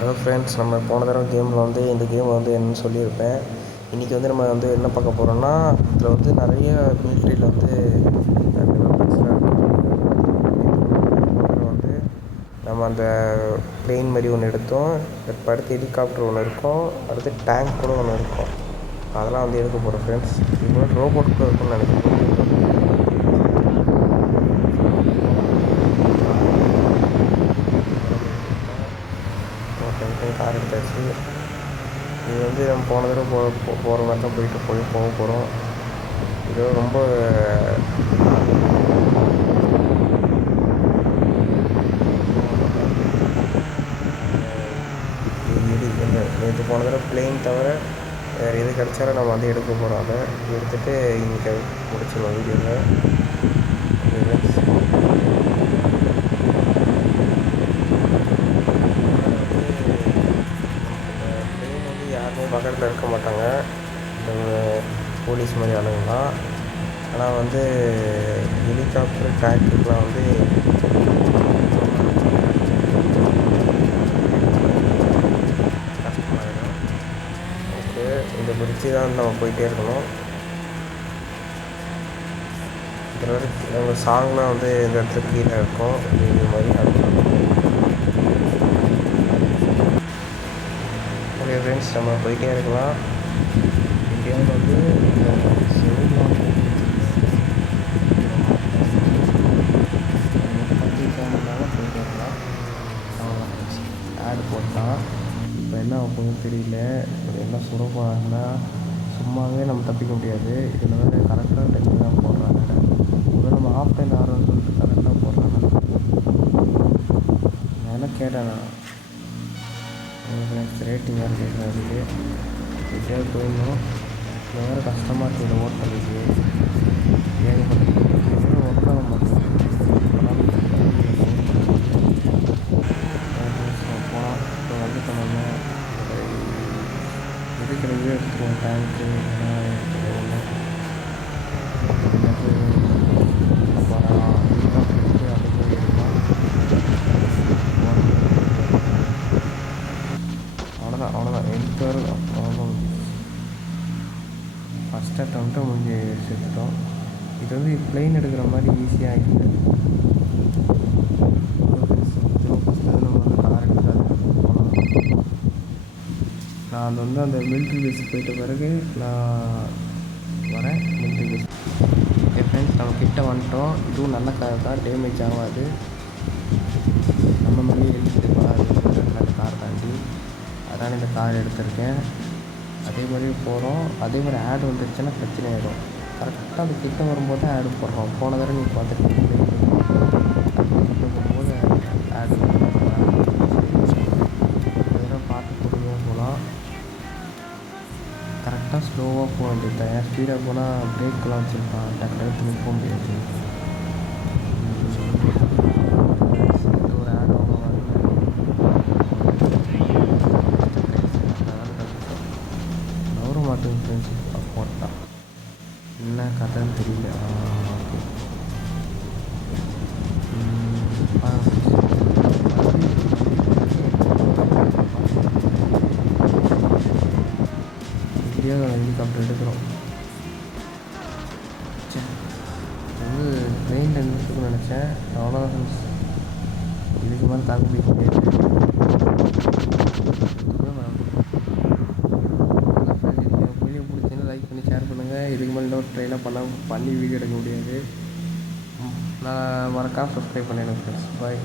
Hello friends, நம்ம போன தடவை கேமில் வந்து இந்த கேம் வந்து என்னன்னு சொல்லியிருப்பேன். இன்றைக்கி வந்து நம்ம வந்து என்ன பார்க்க போகிறோம்னா, இதில் வந்து நிறைய மிலிட்ரியில் வந்து வெப்பன்ஸ்லாம் வந்து நம்ம அந்த பிளெயின் மாதிரி ஒன்று எடுத்தோம். இப்போ அடுத்து ஹெலிகாப்டர் ஒன்று இருக்கும், அடுத்து டேங்க் கூட ஒன்று இருக்கும். அதெல்லாம் வந்து எடுக்க போகிறோம் ஃப்ரெண்ட்ஸ். இது மாதிரி ரோபோட் கூட இருக்கும்னு நினைக்கிறேன். கார் எடுத்தாச்சு. இது வந்து நம்ம போன தடவை போகிற மாதிரி தான் போக போகிறோம். இது ரொம்ப நேற்று போன தடவை பிளெயின் தவிர வேறு எது கிடச்சாலும் நம்ம வந்து எடுக்க போகிறோம். அதை எடுத்துகிட்டு இன்றைக்கி முடிச்சிடுவோம் வீடியோவில். பக்கத்தில் இருக்க மாட்டாங்க போலீஸ் மாதிரி ஆளுங்கலாம். ஆனால் வந்து ஹெலிகாப்டர் ட்ராக்குக்கெலாம் வந்து கஷ்டமாயிடும். ஓகே, இந்த பிரிட்ஜு தான் நம்ம போயிட்டே இருக்கணும். இதில் வந்து நம்ம சாங்லாம் வந்து இந்த இடத்துல கீழே இருக்கும். இது மாதிரி ஓகே ஃப்ரெண்ட்ஸ், நம்ம போயிட்டே இருக்கலாம். இந்தியாவில் வந்து போயிட்டே இருக்கலாம். ஆடு போட்டால் இப்போ என்ன ஆகும்னு தெரியல. எல்லாம் சுட போகிறாங்கன்னா சும்மாவே நம்ம தப்பிக்க முடியாது. இதில் வந்து கரெக்டாக டைம் தான் போடுறாங்க. முதல்ல நம்ம ஆஃப் டைம் ஆடுறோம்னு சொல்லிட்டு கரெக்டாக போடுறாங்க. நான் என்ன கேட்டேன், ரேட்டிங் வேறு கேட்குறதுக்கு எப்படியாவது போயிடணும். இந்த வேறு கஷ்டமாக இருக்குது. இதை ஓட் பண்ணிட்டு ஏகப்பட்ட ஒர்க் ஆக மாட்டேங்குது. போனால் இப்போ வந்து நம்ம இருக்கிறது எடுத்துருவோம். டேங்க்கு அவ்வளோதான் எடுத்து வரும். அவ்வளோதான், ஃபஸ்ட் அட்டம்ப்ட்டு முடிஞ்சு சேர்த்துட்டோம். இது வந்து பிளெயின் எடுக்கிற மாதிரி ஈஸியாக ஆகிடுது. நம்ம வந்து கார் எடுக்காது. நான் அது வந்து அந்த மிலிட்ரி பேஸுக்கு போயிட்ட பிறகு நான் வரேன். மிலிட்ரி பேஸ் ஃப்ரெண்ட்ஸ், நம்ம கிட்ட வந்துட்டோம். இதுவும் நல்ல கார் தான், டேமேஜ் ஆகாது. நம்ம மாதிரியே எடுத்துகிட்டு போகாது கார் தாண்டி. அதனால் இந்த கார் எடுத்திருக்கேன். அதே மாதிரி போகிறோம். அதே மாதிரி ஆடு வந்துருச்சுன்னா பிரச்சனை ஆகிடும். கரெக்டாக அது கிட்ட வரும்போது தான் ஆடு போடுறோம். போன தடவை நீங்கள் பார்த்துருக்கீங்க, கிட்ட போகும்போது ஆடு அதெல்லாம் பார்த்து பொறுமையாக போகலாம். கரெக்டாக ஸ்லோவாக போக வேண்டியது. ஏன் ஸ்பீடாக போனால் பிரேக்கெலாம் வச்சுருப்பான், டக்கு நிற்க முடியாது. போட்டான் என்ன கதைன்னு தெரியல. ஓகே, இந்தியாவில் ஹெலிகாப்டர் எடுக்கிறோம். வந்து ட்ரெயினில் நிறுத்துக்குன்னு நினச்சேன். அவ்வளோதான், இதுக்கு மேலே தாங்க முடியாது. ஷேர் பண்ணுங்கள். இதுக்கு மேலே இன்னொரு ட்ரைலாம் பண்ணி வீடியோ எடுக்க முடியாது. நான் மறக்காமல் சப்ஸ்கிரைப் பண்ணிடுங்க ஃப்ரெண்ட்ஸ். பாய்.